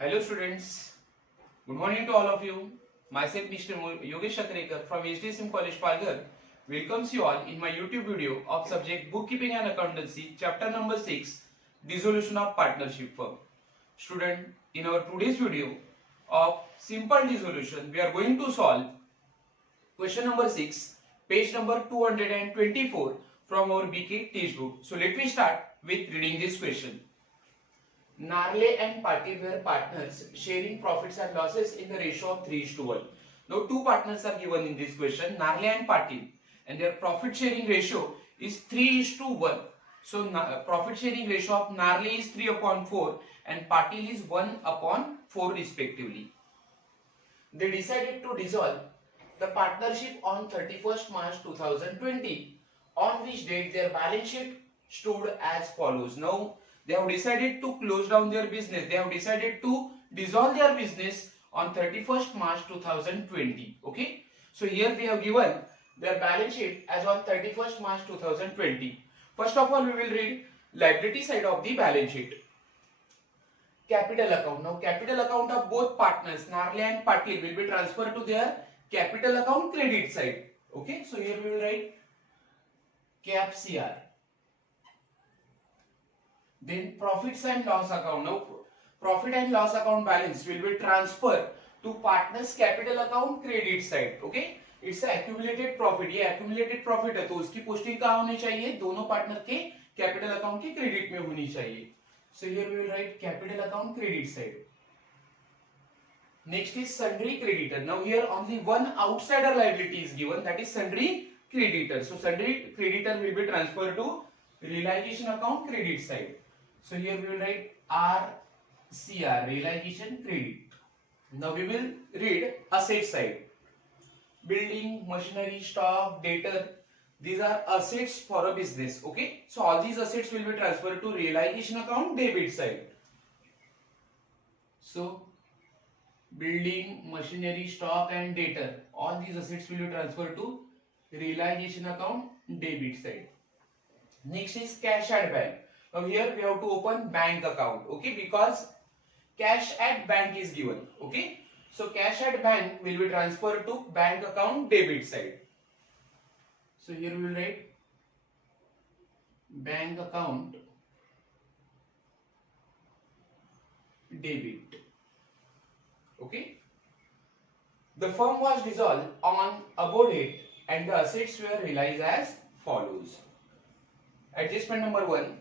Hello students, good morning to all of you. Myself Mr. Yogesh Akrekar from HDSM College Palghar welcomes you all in my YouTube video of subject Bookkeeping and Accountancy, chapter number 6, Dissolution of Partnership Firm. Student, in our today's video of simple dissolution, we are going to solve question number 6, page number 224 from our BK textbook. So let me start with reading this question. Narle and Patil were partners sharing profits and losses in the ratio of 3:1. Now two partners are given in this question, Narle and Patil, and their profit sharing ratio is 3:1. So profit sharing ratio of Narle is 3/4 and Patil is 1/4 respectively. They decided to dissolve the partnership on 31st March 2020, on which date their balance sheet stood as follows. Now they have decided to close down their business. They have decided to dissolve their business on 31st March 2020. Okay. So here they have given their balance sheet as on 31st March 2020. First of all, we will read liability side of the balance sheet. Capital account. Now capital account of both partners, Narle and Patil, will be transferred to their capital account credit side. Okay. So here we will write Cap CR. Then profits and loss account. Now profit and loss account balance will be transferred to partners capital account credit side. Okay, it's accumulated profit. ये accumulated profit है तो उसकी posting कहाँ होनी चाहिए? दोनों partner के capital account के क्रेडिट में होनी चाहिए. So here we will write capital account credit side. Next is sundry creditor. Now here only one outsider liability is given, that is sundry creditor. So sundry creditor will be transferred to realization account credit side. So here we will write RCR, realization credit. Now we will read asset side. Building, machinery, stock, debtor. These are assets for a business. Okay. So all these assets will be transferred to realization account debit side. So building, machinery, stock and debtor. All these assets will be transferred to realization account debit side. Next is cash at bank. Now here we have to open bank account, okay, because cash at bank is given, okay. So cash at bank will be transferred to bank account debit side. So here we will write bank account debit, okay. The firm was dissolved on above date and the assets were realized as follows. Adjustment number 1.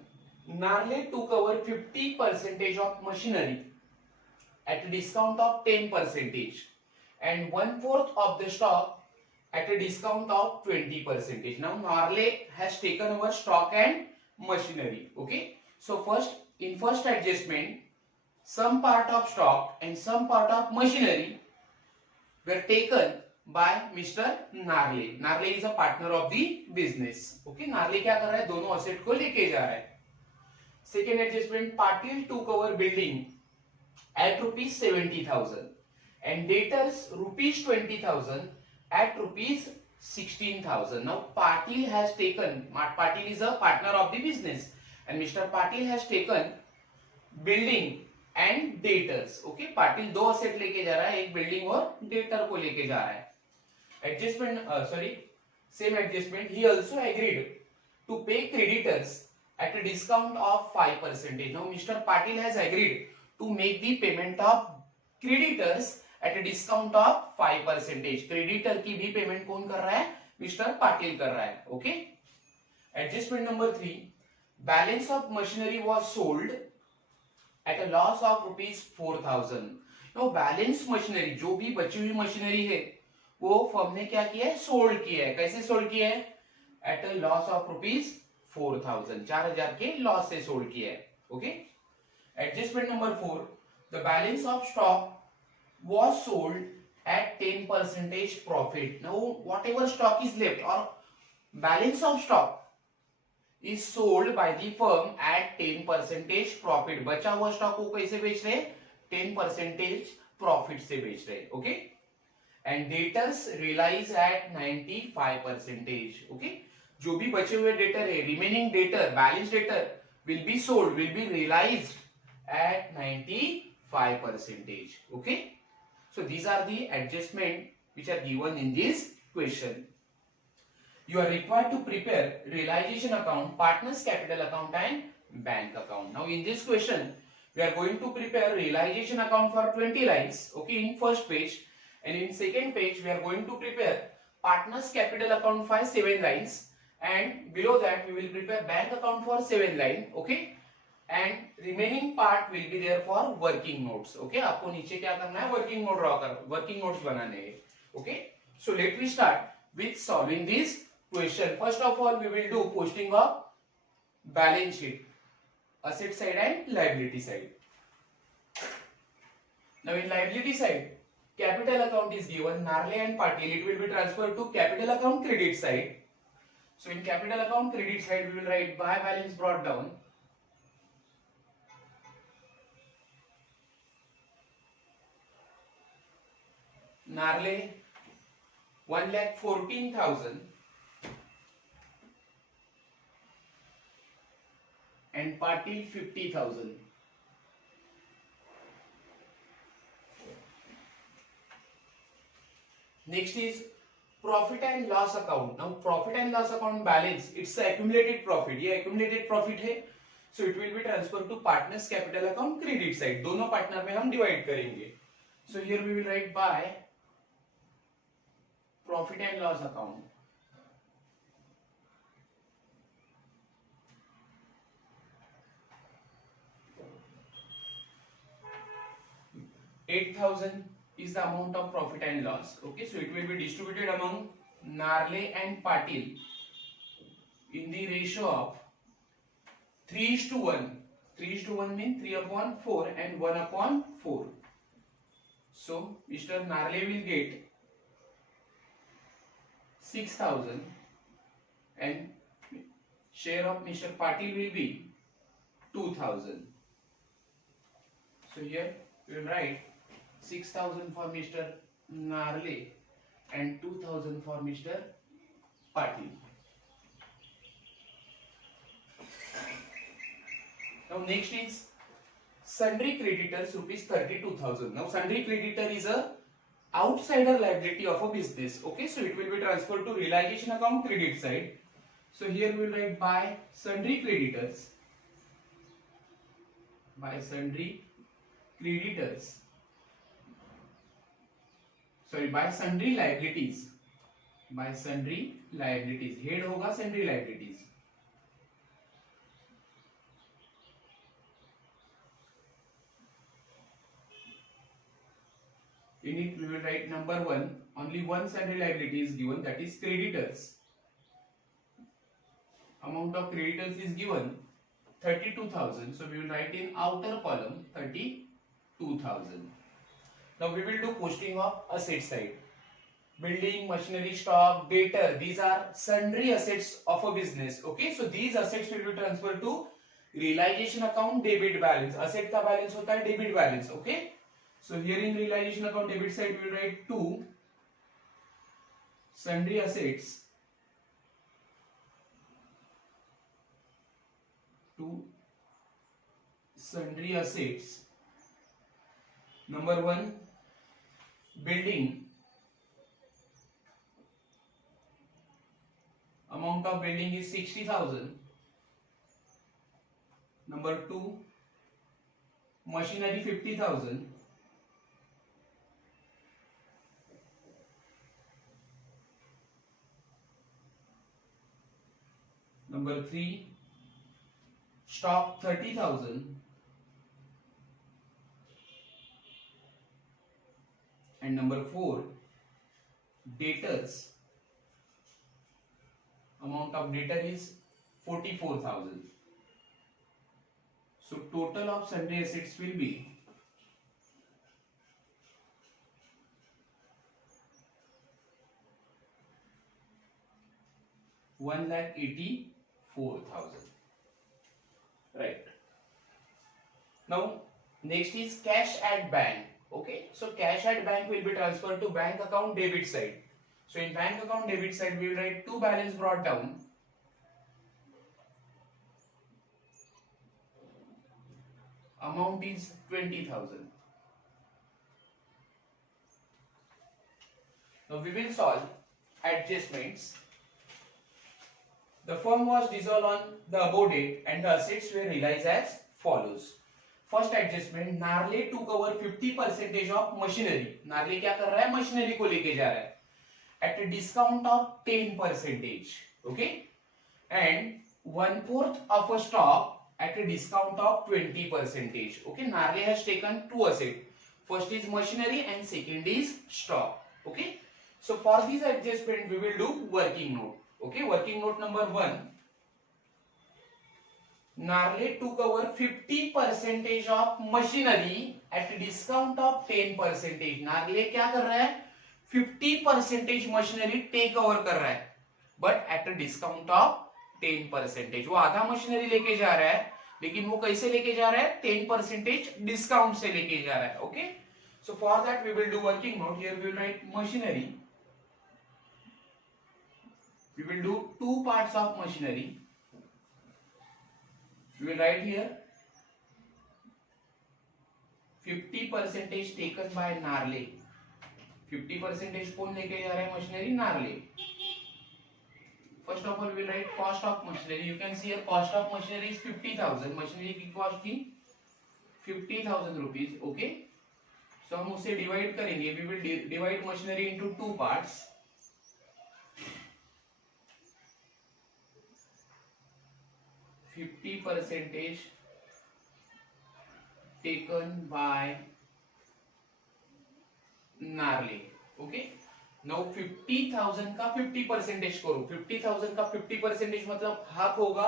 Narle took over 50% of machinery at a discount of 10% and 1/4 of the stock at a discount of 20%. Now Narle has taken over stock and machinery. Okay. So in first adjustment, some part of stock and some part of machinery were taken by Mr. Narle. Narle is a partner of the business. Okay. Narle क्या कर रहा है? दोनों asset को लेके जा रहा है. Second adjustment, Patil took over building at rupees 70,000 and debtors rupees 20,000 at rupees 16,000. Now Patil has taken, Patil is a partner of the business and Mr. Patil has taken building and debtors. Okay, Patil दो asset लेके जा रहा है, एक building और debtor को लेके जा रहा है. Adjustment, same adjustment, he also agreed to pay creditors at a discount of 5%. Now Mr. Patil has agreed to make the payment of creditors at a discount of 5%. Creditor की भी payment कौन कर रहा है? Mr. Patil कर रहा है. Okay. Adjustment number 3. Balance of machinery was sold at a loss of rupees 4,000. Now balance machinery, जो भी बची हुई मशीनरी है वो फर्म ने क्या किया है? सोल्ड किया है. कैसे सोल्ड किया है? At a loss of rupees 4,000. 4,000 के लॉस से सोल्ड किया है. Okay. Adjustment number 4. The balance of stock was sold at 10% profit. Now whatever stock is left or balance of stock is sold by the firm at 10% profit. बचा हुआ stock को कैसे बेच रहे? 10% प्रॉफिट से बेच रहे. Okay. And debtors realize at 95%. Okay. जो भी बचे हुए डेटर है, remaining debtor, balance debtor will be sold, will be realized at 95%. 5%. Okay. So these are the adjustment which are given in this question. You are required to prepare realization account, partners capital account and bank account. Now in this question, we are going to prepare realization account for 20 lines, okay, in first page, and in second page we are going to prepare partners capital account for 7 lines, and below that we will prepare bank account for 7 line, okay, and remaining part will be there for working notes. Okay, आपको नीचे क्या करना है, working note draw कर, working notes बनाने हैं. Okay, so let me start with solving this question. First of all, we will do posting of balance sheet, asset side and liability side. Now in liability side, capital account is given, Narle and Patil. It will be transferred to capital account credit side. So in capital account credit side, we will write by balance brought down. Narle 1,14,000 and Patil 50,000. Next is profit and loss account. Now profit and loss account balance, it's the accumulated profit. ये accumulated profit है, so it will be transferred to partners capital account credit side. दोनों partner में हम divide करेंगे. So here we will write by profit and loss account. $8,000 is the amount of profit and loss. Okay, so it will be distributed among Narle and Patil in the ratio of 3:1. 3:1 means 3/4 and 1/4. So Mr. Narle will get 6,000 and share of Mr. Patil will be 2,000. So here we will write 6,000 for Mr. Narle and 2,000 for Mr. Patil. Now next is sundry creditors rupees 32,000. Now sundry creditor is a outsider liability of a business. Okay, so it will be transferred to realization account credit side. So here we will write by sundry creditors, by sundry creditors, sorry, by sundry liabilities, by sundry liabilities, head होगा sundry liabilities. In it we will write number 1, only one sundry liability is given, that is creditors. Amount of creditors is given 32,000, so we will write in outer column 32,000. Now we will do posting of asset side. Building, machinery, stock, debtor, these are sundry assets of a business. Okay, so these assets will be transferred to realization account debit balance. Asset का balance होता है debit balance. Okay, so here in realization account debit side we will write 2 sundry assets, 2 sundry assets. Number 1, building, amount of building is 60,000. Number 2, machinery 50,000. Number 3, stock 30,000. And number 4, debtors, amount of debtor is 44,000. So total of sundry assets will be 1,84,000. Right. Now next is cash at bank. Okay, so cash at bank will be transferred to bank account debit side. So in bank account debit side we will write 2 balance brought down. Amount is 20,000. Now we will solve adjustments. The firm was dissolved on the above date and the assets were realized as follows. First adjustment, नार्ले took over 50% of machinery. नार्ले क्या कर रहा है? Machinery को लेके जा रहा है at a discount of 10%. Okay, and 1/4 of a stock at a discount of 20%. Okay, Narle has taken two assets. First is machinery and second is stock. Okay, so for this adjustment we will do working note. Okay, working note number 1. Narle took over 50% of machinery at a discount of 10%. Narle क्या कर रहा है? 50% machinery take over कर रहा है, but at a discount of 10%. वो आधा machinery लेके जा रहा है, लेकिन वो कैसे लेके जा रहा है? 10% डिस्काउंट से लेके जा रहा है. Okay, so for that we will do working note. Here we will write machinery. We will do two parts of machinery. We will write here 50% taken by Narle. 50% कौन लेके जा रहा है? Machinery, Narle. First of all we will write cost of machinery. You can see here cost of machinery is 50,000. Machinery की cost थी 50,000 rupees. Okay, so हम उसे divide करेंगे. We will divide machinery into two parts. %50 taken by Narle. Okay, now 50,000 का 50% करो. 50,000 का 50% मतलब half होगा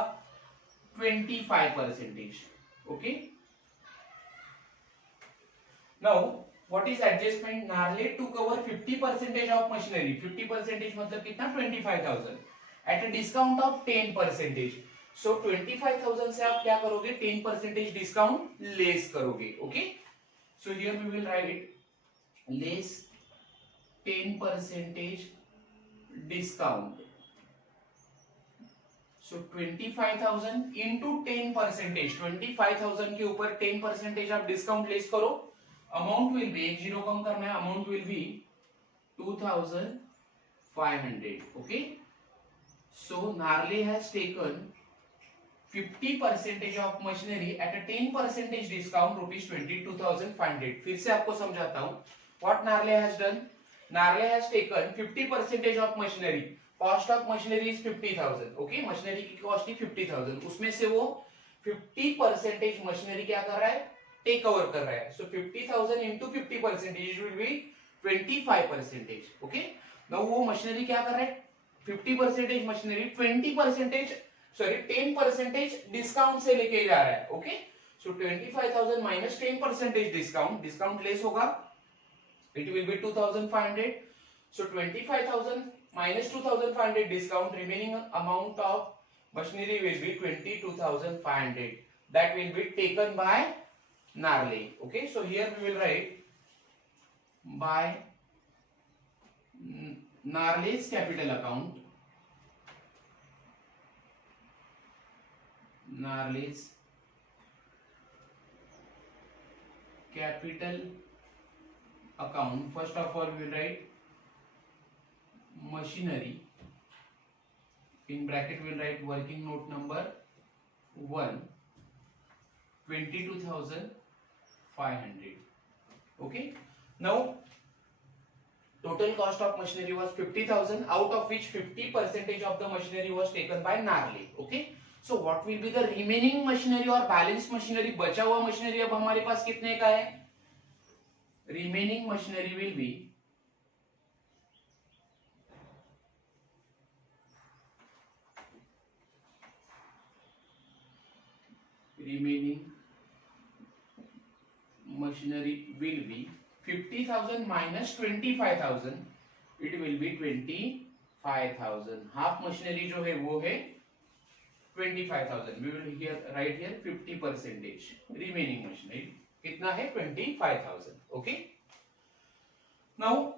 25%. Okay, now what is adjustment? Narle took over 50% of machinery. 50% मतलब कितना? 25,000 at a discount of 10%. So 25,000 से आप क्या करोगे? 10% डिस्काउंट लेस करोगे. Okay, so here we will write less 10% discount. So 25,000 into 10%. 25,000 के ऊपर 10% आप डिस्काउंट लेस करो. अमाउंट विल बी, एक जीरो कम करना है, amount will be 2,500. Okay, so Narle has taken 50% of machinery at a 10% discount ₹22,500. फिर से आपको समझाता हूं. What Narle has done? Narle has taken 50% of machinery. Cost of machinery is 50,000. Okay, machinery की cost थी 50,000. उसमें से वो 50% machinery क्या कर रहा है? Take over कर रहा है. So 50,000 into 50% will be 25%. Okay. Now वो machinery क्या कर रहा है? 50% machinery 10% discount से लेके जा रहा है. Okay. So 25,000 minus 10% discount. Discount less होगा. It will be 2,500. So 25,000 minus 2,500 discount, remaining amount of machinery will be 22,500. That will be taken by Narle. Okay, so here we will write by Narle's capital account. Narle's capital account. First of all we will write machinery. In bracket we will write working note number 1, 22,500. Okay, now total cost of machinery was 50,000, out of which 50% of the machinery was taken by Narle. Okay, so what will be the remaining machinery or balance machinery? बचा हुआ machinery अब हमारे पास कितने का है? Remaining machinery will be remaining machinery will be 50,000 minus 25,000. It will be 25,000. Half machinery जो है वो है 25,000. We will here write here 50%. Remaining machinery कितना है? 25,000. Okay. Now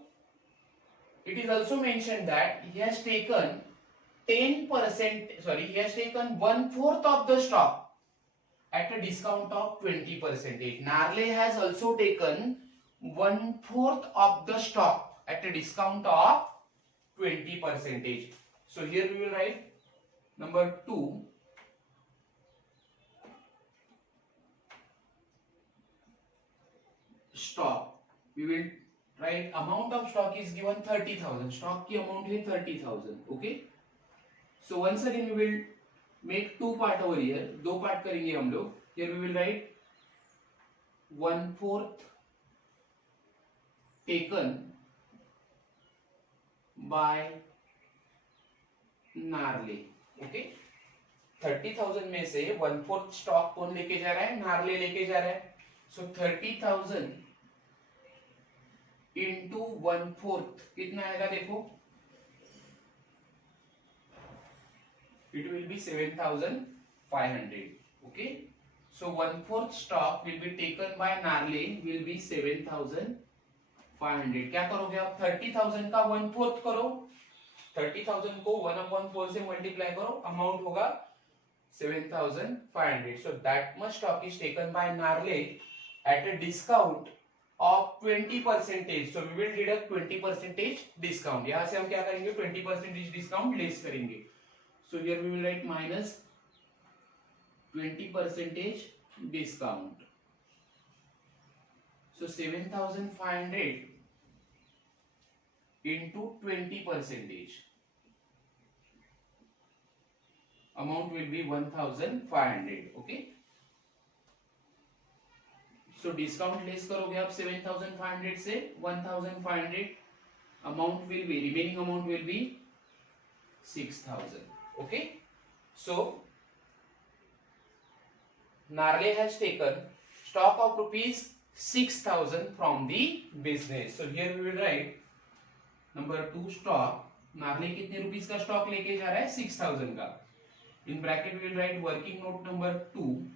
it is also mentioned that he has taken 10%. Sorry, he has taken 1/4 of the stock at a discount of 20%. Narle has also taken 1/4 of the stock at a discount of 20%. So here we will write number 2. Stock. We will write amount of stock is given 30,000. Stock की amount है 30,000. Okay. So once again we will make two part over here. दो part करेंगे हम लोग. Here we will write 1/4 taken by Narle. Okay. 30,000 में से 1/4 stock कौन लेके जा रहा है? नार्ले लेके जा रहा है. सो 30,000 इंटू 1/4 कितना आएगा देखो. It will be 7,500. Okay. So 1/4 stock will be taken by Narle will be 7,500. क्या करोगे आप? 30,000 का 1/4 करो. 30,000 को 1/4 से मल्टीप्लाई करो. अमाउंट होगा 7,500. So that much stock is taken by Narle at a discount of 20%. So we will deduct 20% discount. यहाँ से हम क्या करेंगे? 20% discount लेस करेंगे. So here we will write minus 20% discount. So 7,500 into 20%. Amount will be 1,500. Okay. So discount less करोगे आप 7,500 से 1,500. Amount will be, remaining amount will be 6,000. Okay. So Narle has taken stock of rupees 6,000 from the business. So here we will write number 2 stock. नार्ले कितने rupees का stock लेके जा रहा है? 6,000 का. In bracket we will write working note number 2,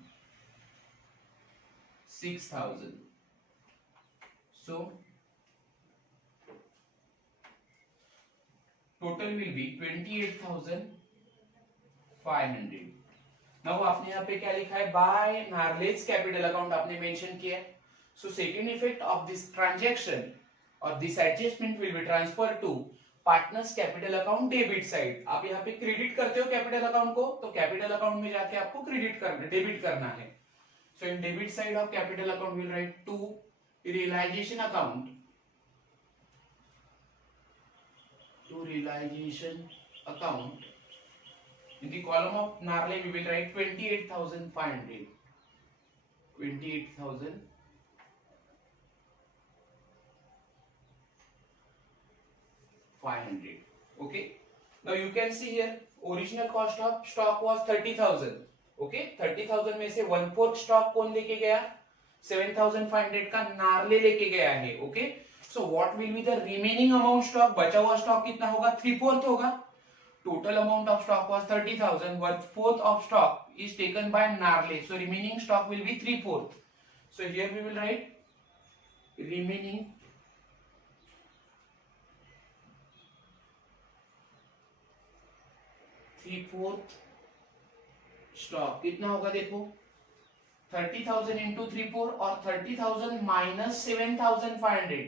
6,000. So total will be 28,500. Now आपने यहाँ पे क्या लिखा है? By Narle's capital account आपने मेंशन किया है. So second effect of this transaction or this adjustment will be transferred to partners capital account debit side. आप यहाँ पे क्रेडिट करते हो कैपिटल अकाउंट को, तो कैपिटल अकाउंट में जाके आपको क्रेडिट करना, डेबिट करना है. So in debit side of capital account will write to realisation account. To realisation account in the column of Narle we will write 28,500. 28,500. Okay. Now you can see here original cost of stock was 30,000. Okay. 30,000 में से 1/4 stock कौन लेके गया? 7,500 का नार्ले लेके गया है. Okay. So what will be the remaining amount stock? बचा हुआ स्टॉक कितना होगा? 3/4 होगा. Total amount of stock was 30,000. 1/4 of stock is taken by Narle. So remaining stock will be 3/4. So here we will write remaining three-fourth stock कितना होगा देखो. 30,000 into 3/4 और 30,000 minus 7,500.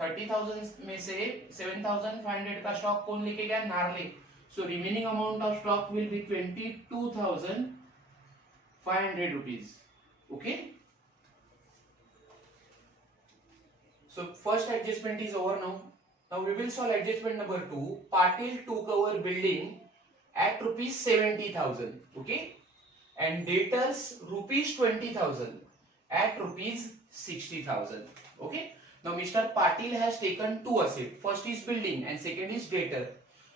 30,000 में से 7,500 का स्टॉक कौन लेके गया? Narle. So remaining amount of stock will be 22,500 rupees. Okay. So first adjustment is over now. Now we will solve adjustment number 2. Patil took over building at rupees 70,000. Okay. And debtors rupees 20,000 at rupees 60,000. Okay. Now Mr. Patil has taken two assets. First is building and second is debtor.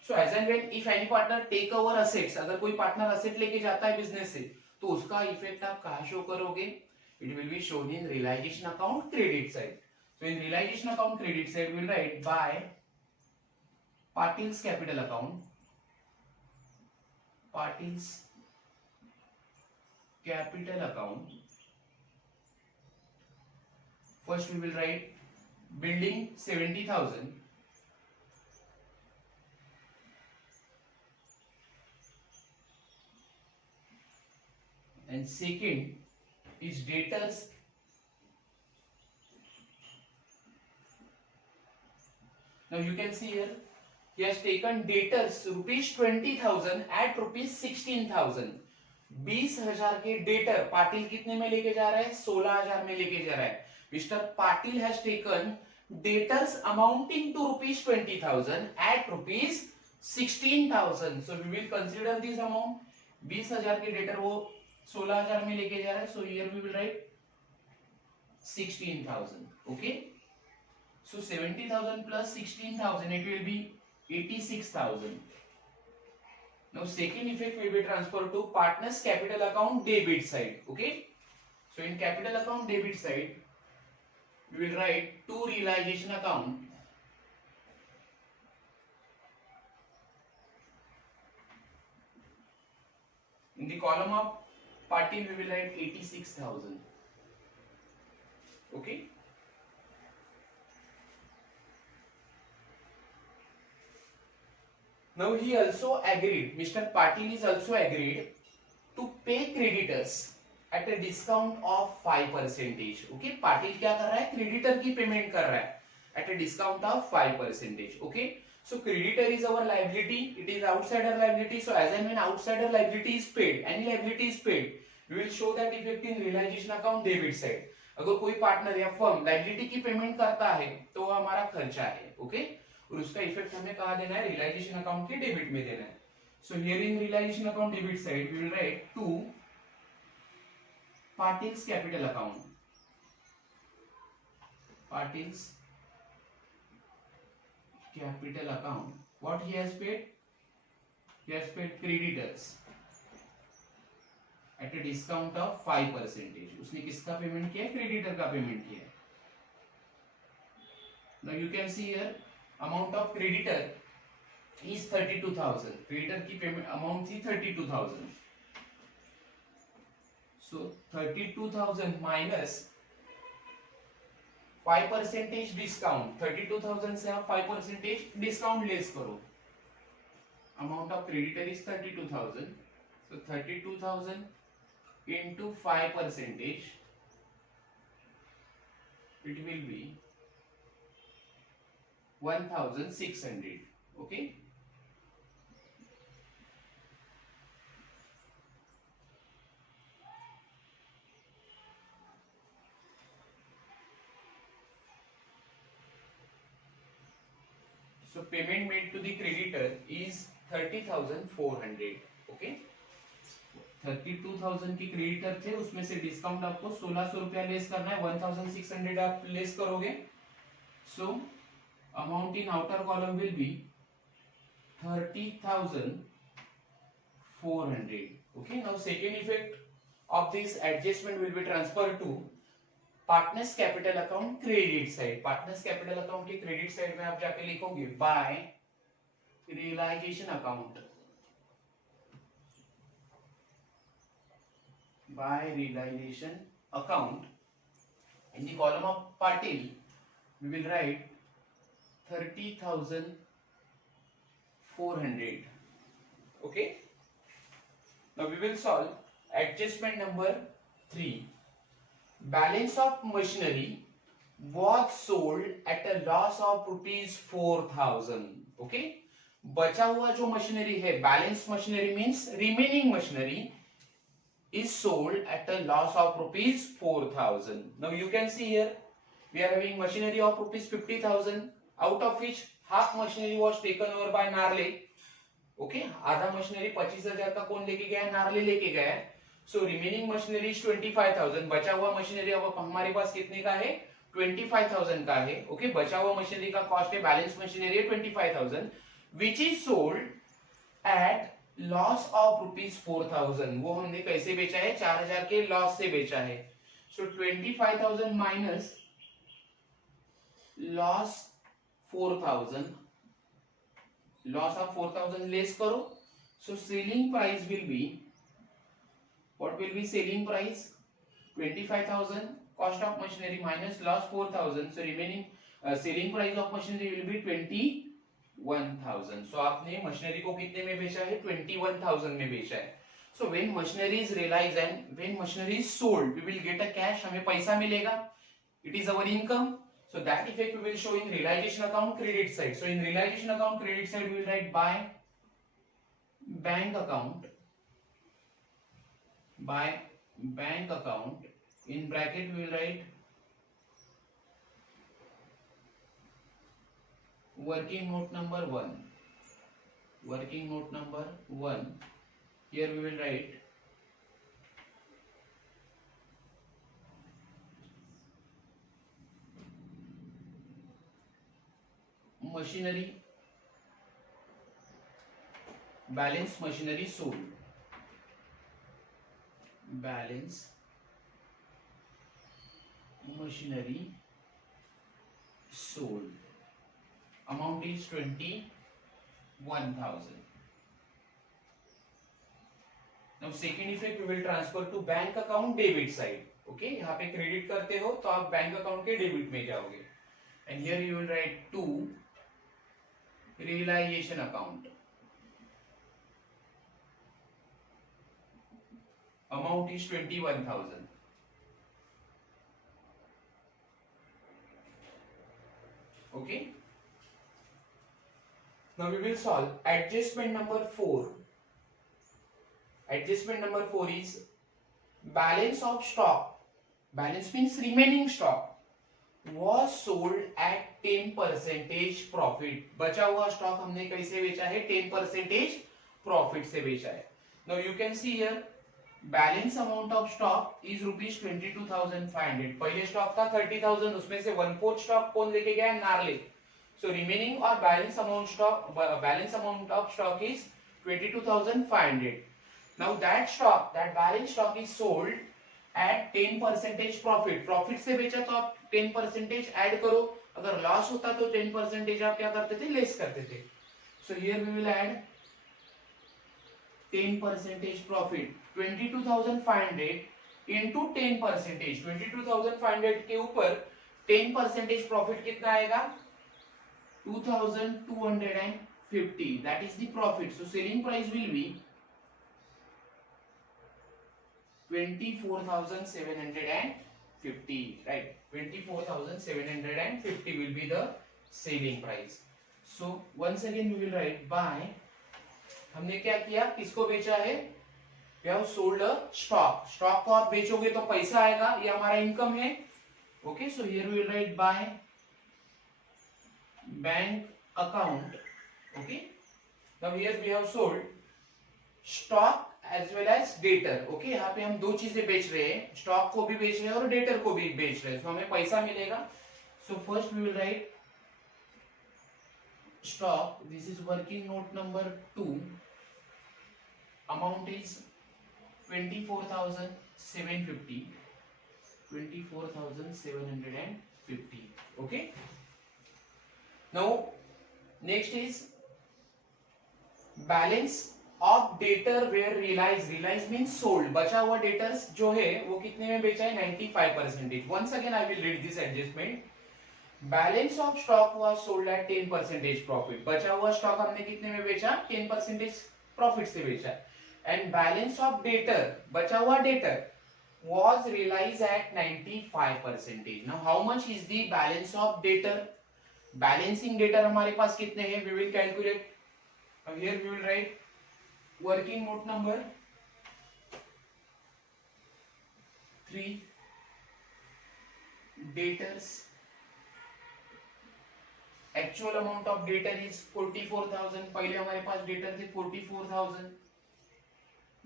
So as and when if any partner take over assets, अगर कोई partner asset लेके जाता है business से, तो उसका effect आप कहाँ शो करोगे? It will be shown in realization account credit side. So in realization account credit side we will write by Patil's capital account. Patil's capital account. First we will write building 70,000. And second is debtors Now you can see here he has taken debtors rupees 20,000 at rupees 16,000. 20,000 के debtor Patil कितने में लेके जा रहा है? 16,000 में लेके जा रहा है. Mister Patil has taken debtors amounting to rupees 20,000 at rupees 16,000. So we will consider this amount. 20,000 के डेटर वो 16,000 में लेके जा रहा है. So here we will write 16,000. Okay. So 70,000 plus 16,000, it will be 86,000. Now second effect will be transferred to partners capital account debit side. Okay. So in capital account debit side, we will write to realization account. In the column of Patil, we will write 86,000. Okay. Now he also agreed, Mr. Patil is also agreed to pay creditors at a discount of 5%. Okay, Patil क्या कर रहा है? Creditor की payment कर रहा है at a discount of 5%. Okay, so creditor is our liability, it is outsider liability. So as and when outsider liability is paid, any liability is paid, we will show that effect in realization account debit side. अगर कोई partner या firm liability की payment करता है तो हमारा खर्चा है. ओके, और उसका इफेक्ट हमें कहाँ देना है? रियलाइजेशन अकाउंट के डेबिट में देना है. So here in realisation account debit side we will write to Patil's capital account. Patil's capital account, what he has paid? He has paid creditors at a discount of 5%. उसने किसका पेमेंट किया? Creditor का payment किया. Now you can see here amount of creditor is 32,000. Creditor की payment amount थी 32,000. सो 32,000 minus 5% discount. 32,000 से आप 5% discount less करो. Amount of creditor is 32,000. So 32,000 into 5%, it will be 1,600. Okay. So payment made to the creditor is 30,400. Okay. 32,000 की creditor थे, उसमें से discount आपको 1,600 रुपया लेस करना है. 1,600 आप लेस करोगे. So amount in outer column will be 30,400. Okay, now second effect of this adjustment will be transfer to partners capital account credit side. Partners capital account की क्रेडिट साइड में आप जाके लिखोगे by realization account. By realization account, in the column of Patil we will write 30,400. Okay, now we will solve adjustment number 3. Balance of machinery was sold at a loss of rupees 4,000. Okay, बचा हुआ जो machinery है, balance machinery means remaining machinery is sold at a loss of rupees 4,000. Now you can see here we are having machinery of rupees 50,000, out of which half machinery was taken over by Narle. Okay, आधा machinery 25,000 का कौन लेके गया? नार्ले लेके गया. So remaining machinery 25,000. बचा हुआ machinery अब हमारे पास कितने का है? 25,000 का है. ओके, बचा हुआ मशीनरी का कॉस्ट है, बैलेंस मशीनरी है 25,000, which is sold at loss of rupees 4,000. वो हमने कैसे बेचा है? 4,000 के लॉस से बेचा है. So 25,000 minus loss 4,000, loss of 4,000 less करो. So selling price will be, what will be selling price? 25,000 cost of machinery minus loss 4,000. So remaining selling price of machinery will be 21,000. So आपने machinery को कितने में बेचा है? 21,000 में बेचा है. So when machinery is realized and when machinery is sold we will get a cash. हमें पैसा मिलेगा. It is our income. So that effect we will show in realization account credit side. So in realization account credit side we will write by bank account, by bank account, in bracket we will write working note number 1, working note number 1. Here we will write machinery, balance machinery sold, balance machinery sold. Amount is 21,000. Now second effect we will transfer to bank account debit side. Okay, यहाँ पे credit करते हो तो आप bank account के debit में जाओगे. And here you will write to realization account. Amount is 21,000. Okay. Now we will solve adjustment number 4. Adjustment number 4 is balance of stock. Balance means remaining stock was sold at 10% profit. बचा हुआ stock हमने कैसे बेचा है? 10% profit से बेचा है. Now you can see here balance amount of stock is rupees 22,500. पहले स्टॉक था 30,000, उसमें से 1/4 स्टॉक कौन लेके गया? नार्ले. So remaining or balance amount of stock is 22,500. Now that stock, that balance stock is sold at 10% profit. Profit से बेचा तो आप 10% ऐड करो. अगर लॉस होता तो 10% आप क्या करते थे? लेस करते थे. So here we will add 10% profit. 22,500 into 10%. 22,500 के ऊपर 10% प्रॉफिट कितना आएगा? 2,250. That is the profit. So selling price will be 24,750. Right? 24,750 will be the selling price. So once again we will write by. हमने क्या किया? किसको बेचा है? We have sold a stock. Stock को आप बेचोगे तो पैसा आएगा, ये हमारा इनकम है. Okay, so here we will write by bank account. Okay, now here we have sold stock as well as debtor. Okay, यहाँ पे हम दो चीजें बेच रहे हैं, स्टॉक को भी बेच रहे हैं और डेटर को भी बेच रहे हैं, तो हमें पैसा मिलेगा. So first we will write stock. This is working note number 2. Amount is 24,750. 24,750. Okay. Now next is balance of debtor where realized. Realized means sold. बचा हुआ debtors जो है वो कितने में बेचा है? 95%. Once again I will read this adjustment. Balance of stock was sold at 10% profit. बचा हुआ स्टॉक हमने कितने में बेचा? 10% प्रॉफिट से बेचा. And balance of debtor, बचा हुआ debtor was realized at 95%. Now how much is the balance of debtor? Balancing debtor हमारे पास कितने हैं? We will calculate. Now here we will write working note number 3. Debtors. Actual amount of debtor is 44,000. पहले हमारे पास debtor थे 44,000.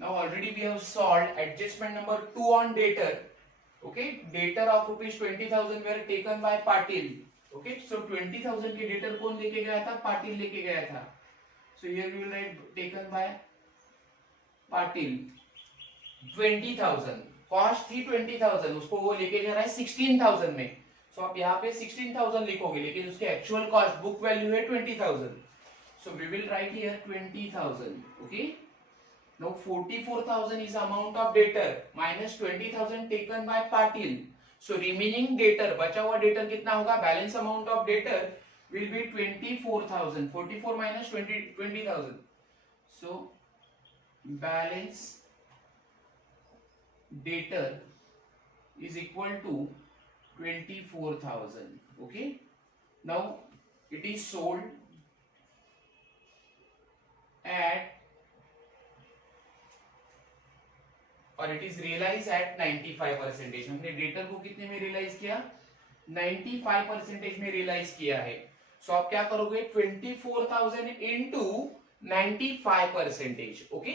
Now already we have solved adjustment number 2 on debtor. Okay, debtor of rupees 20,000 were taken by Patil. Okay, so 20,000 के debtor कौन लेके गया था? पाटिल लेके गया था. So here we will write taken by Patil. 20,000. Cost थी 20,000, उसको वो लेके जा रहा है 16,000 में. So आप यहाँ पे 16,000 लिखोगे, लेकिन उसके actual cost book value है 20,000. So we will write here 20,000. Okay. Now 44,000 is amount of debtor minus 20,000 taken by Patil. So remaining debtor, बचा हुआ debtor कितना होगा? Balance amount of debtor will be 24,000. 44 minus 20,000. So balance debtor is equal to 24,000. Okay, now it is sold at, और it is realise at 95%। हमने debtor को कितने में realise किया? 95% में रियलाइज किया है। सो आप क्या करोगे? 24,000 into 95%। Okay,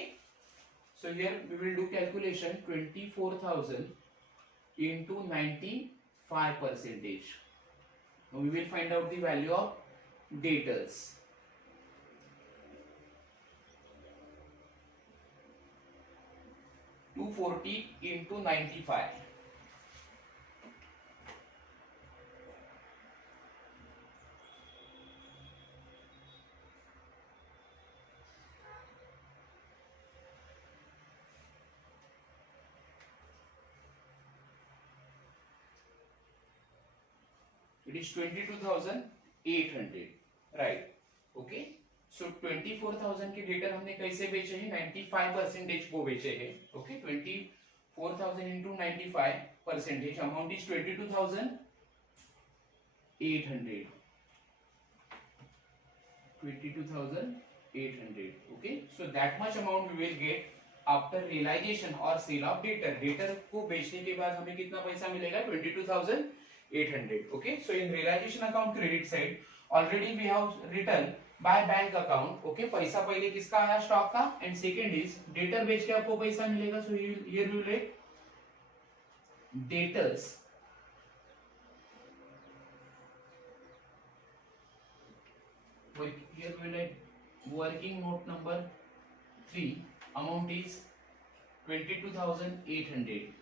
so here we will do calculation 24,000 into 95%। We will find out the value of debtors. 240 into 95. It is 22,800, right? Okay. So 24,000 के डेटर हमने कैसे बेचे हैं? 95% को बेचे हैं। Okay, 24,000 into 95%, amount is 22,800। 22,800। Okay, so that much amount we will get after realization और sale of debtor. Debtor को बेचने के बाद हमें कितना पैसा मिलेगा? 22,800। Okay, so in realization account credit side already we have written by bank account. Okay, पैसा पहले किसका आया? स्टॉक का। एंड सेकंड इज डेटर बेच के आपको पैसा मिलेगा। So here we will debtors here we will working note number 3, amount is 22,800।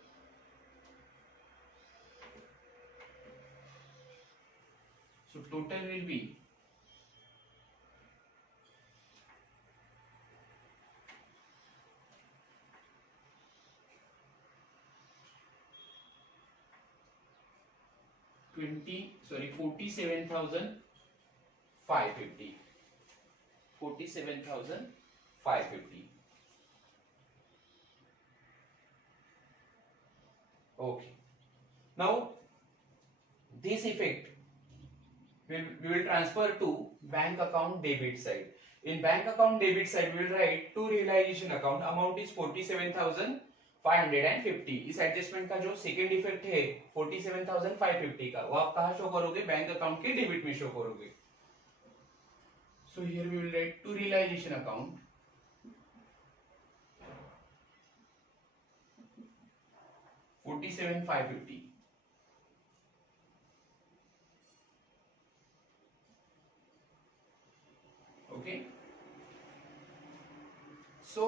so total will be 47,550। 47,550। Okay, now this effect we will transfer to bank account debit side. In bank account debit side we will write to realization account, amount is 47,550। इस adjustment का जो second effect है 47,550 का, वो आप कहाँ show करोगे? Bank account के डेबिट में शो करोगे। So here we will write to realisation account 47,550। Okay, so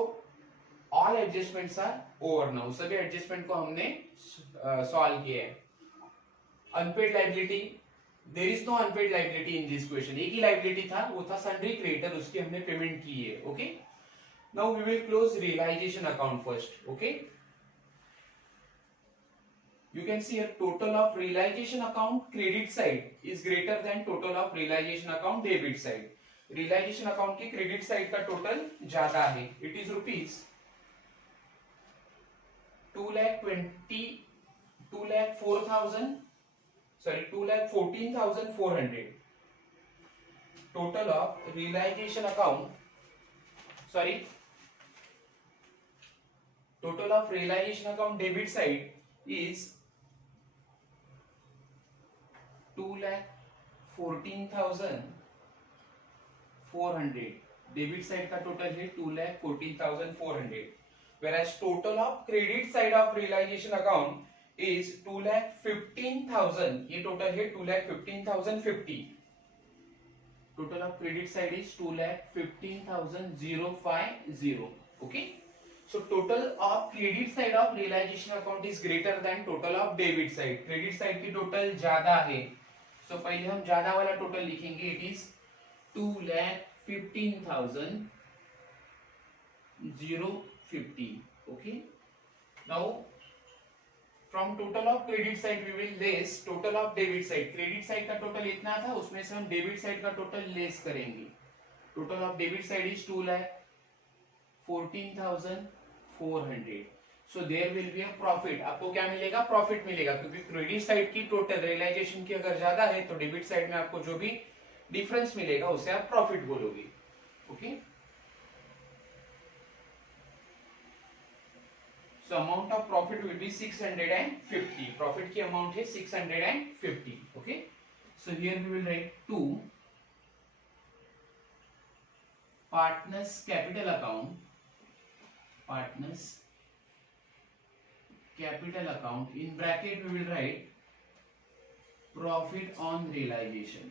all adjustments are over now. सभी एडजस्टमेंट को हमने सॉल्व किया है। Unpaid liability, there is no unpaid liability in this question. एक ही लाइबिलिटी था, वो था सन्ड्री क्रेडिटर, उसकी हमने पेमेंट की है। Okay, now we will close realization account first. Okay, you can see here total of realization account credit side is greater than total of realization account debit side। realization account की credit side का total ज्यादा है। it is rupees 2,14,400 total of realization account, total of realization account debit side is 2,14,400। Debit side का total है 2,14,400, whereas total of credit side of realization account is 2,15,000। ये total है 2,15,050। total of credit side is 2,15,050। okay, so total of credit side of realization account is greater than total of debit side। credit side की total ज्यादा है, so पहले हम ज्यादा वाला total लिखेंगे। it is 2,15,050। okay, now from total of credit side we will less total of debit side। credit side का total इतना था, उसमें से हम डेबिट साइड का टोटल लेस करेंगे। total of debit side is 2,14,400। So there will be a profit, आपको क्या मिलेगा, प्रॉफिट मिलेगा, क्योंकि क्रेडिट साइड की टोटल रियलाइजेशन की अगर ज्यादा है तो डेबिट साइड में आपको जो भी डिफरेंस मिलेगा उसे आप प्रॉफिट बोलोगे। Okay, so amount of profit will be 650, profit की अमाउंट है 650। Okay, so here we will write to partners capital account, partners capital account, in bracket we will write profit on realization,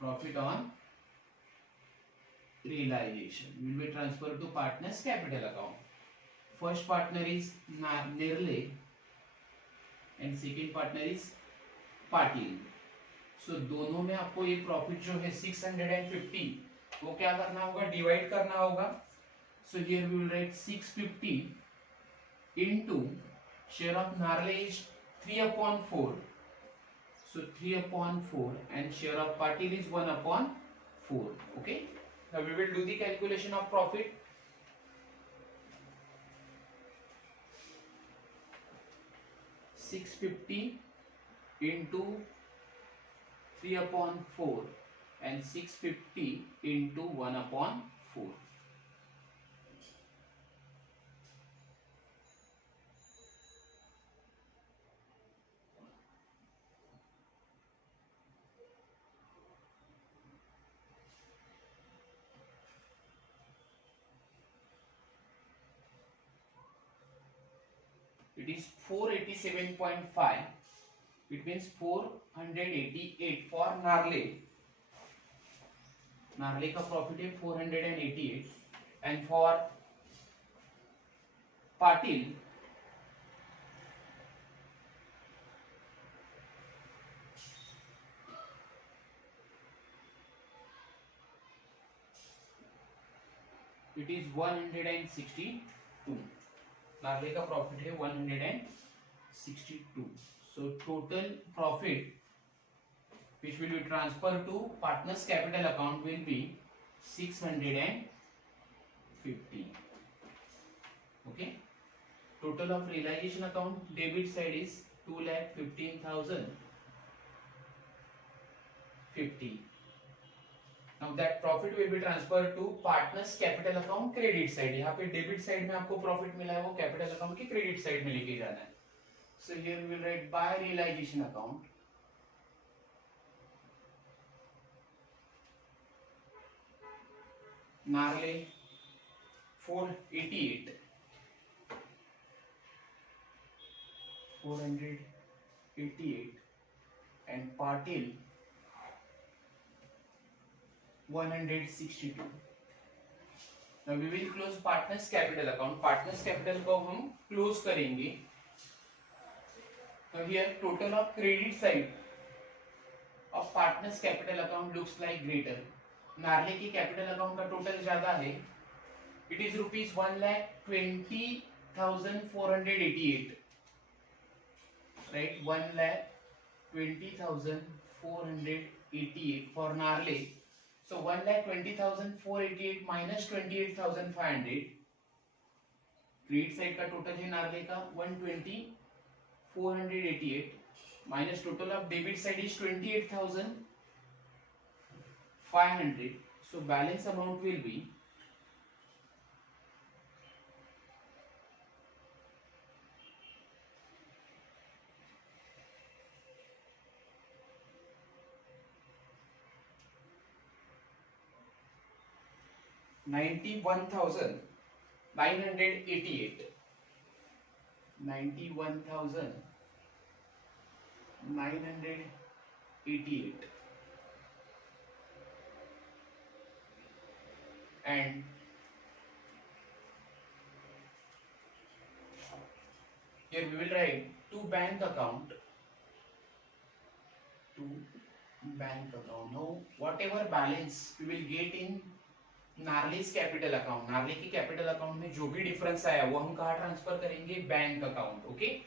profit on realization will be transferred to partners capital account. First partner is Nirle and second partner is Patil. So दोनों में आपको ये profit जो है 650 वो क्या करना होगा, डिवाइड करना होगा। So here we will write 650 into share of Narle is 3/4, so 3/4 and share of Patil is 1/4. Okay, now we will do the calculation of profit. $650 into 3/4 and 650 into 1/4. It is 487.5. It means 488 for Narle. Narle का profit है 488 and for Patil it is 162. नार्ले का profit है 162. So total profit which will be transferred to partners capital account will be 650. Okay, total of realization account debit side is 2,15,050. Now that profit will be transferred to partners capital account credit side. यहाँ पे debit side में आपको profit मिला है वो capital account की credit side में लेके जाना है। So here we will write by realization account Narle 488 and Patil 162. Now we will close partners capital account. Partners capital को हम close करेंगे। So here total of credit side of partners capital account looks like greater. नार्ले की capital account का total ज्यादा है। It is rupees 1,20,488. Right, 1,20,488 for Narle. So 1,20,488 minus 28,500. Credit side का total है नार्ले का 120,488 minus total of debit side is 28,500. So balance amount will be 91,988. 91,988 and here we will write to bank account, to bank account. Now whatever balance we will get in Narle's capital account, Narle की capital account में जो भी difference आया वो हम कहाँ transfer करेंगे, bank account. Okay,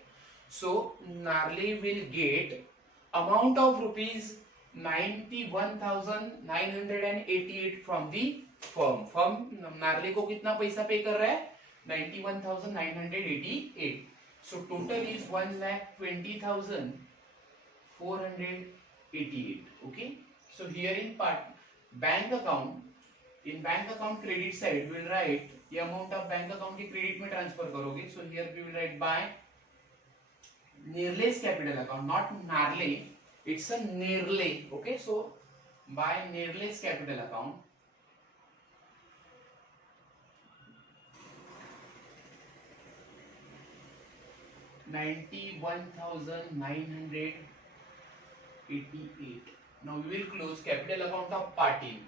so Narle will get amount of rupees 91,988 from the firm. Firm Narle को कितना पैसा पे कर रहा है, 91,988. So total is 1,20,488. Okay. So here in part bank account, in bank account credit side we will write the amount of bank account के credit में transfer करोगे. So here we will write by Nirle's capital account, not Narle. It's a Nirle. Okay. So by Nirle's capital account, 91,988. Now we will close capital account of Patil.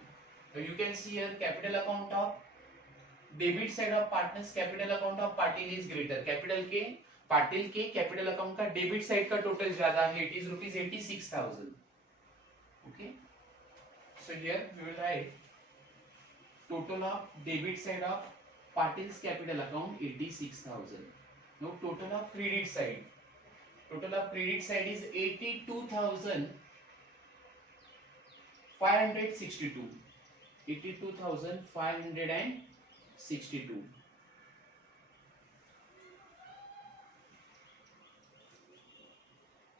Now you can see here capital account of debit side of partners, capital account of Patil is greater. Capital के पाटिल के capital account का debit side का total ज्यादा है. It is ₹86,000. Okay. So here we will write total of debit side of Patil's capital account 86,000. Now total of credit side. Total of credit side is 82,562. 82,562.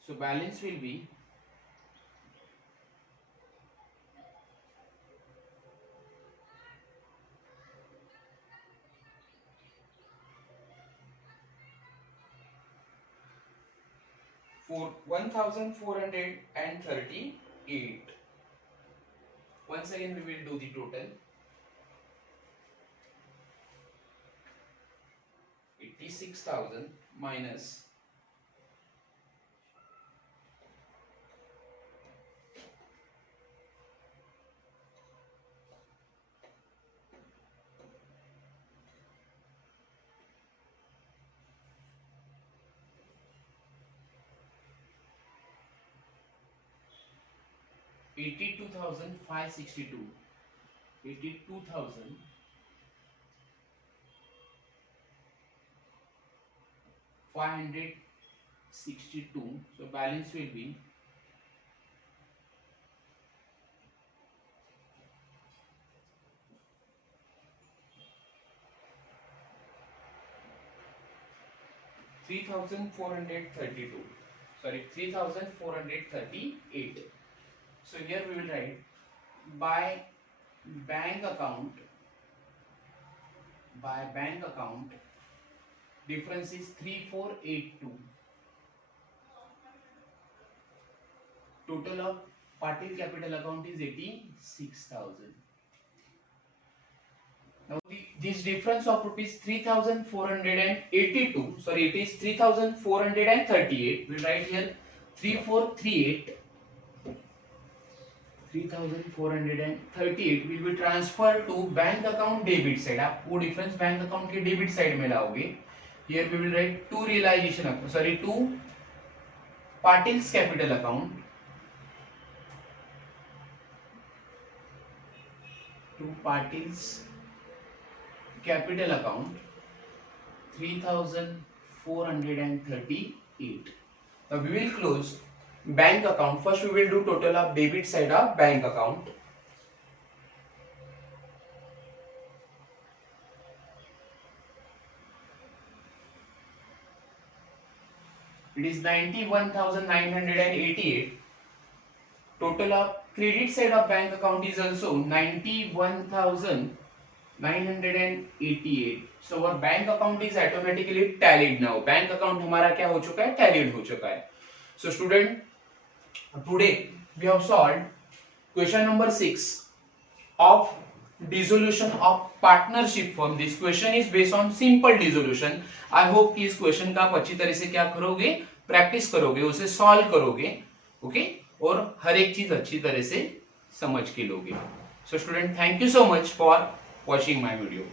So balance will be for 1,438. Once again we will do the total. 86,000 minus 82,562. 82,562. So balance will be 3,432. Sorry, 3,438. So here we will write by bank account difference is 3,482. Total of Patil capital account is 86,000. Now this difference of rupees 3,482, sorry, it is 3,438. We write here 3,438. 3,438 will be transferred to bank account debit side. आप वो difference bank account के debit side में लाओगे. Here we will write to realization account, sorry, to Patil's capital account. To Patil's capital account 3,438. Now we will close bank account. First we will do total of debit side of bank account. It is 91,988. Total of credit side of bank account is also 91,988. So our bank account is automatically tallied now. Bank account हमारा क्या हो चुका है? Tallied हो चुका है. So student, today we have solved question number 6 of dissolution of partnership firm. This question is based on simple dissolution. I hope कि इस question का आप अच्छी तरह से क्या करोगे? प्रैक्टिस करोगे, उसे सॉल्व करोगे, ओके, और हर एक चीज अच्छी तरह से समझ के लोगे. So student, thank you so much for watching my video.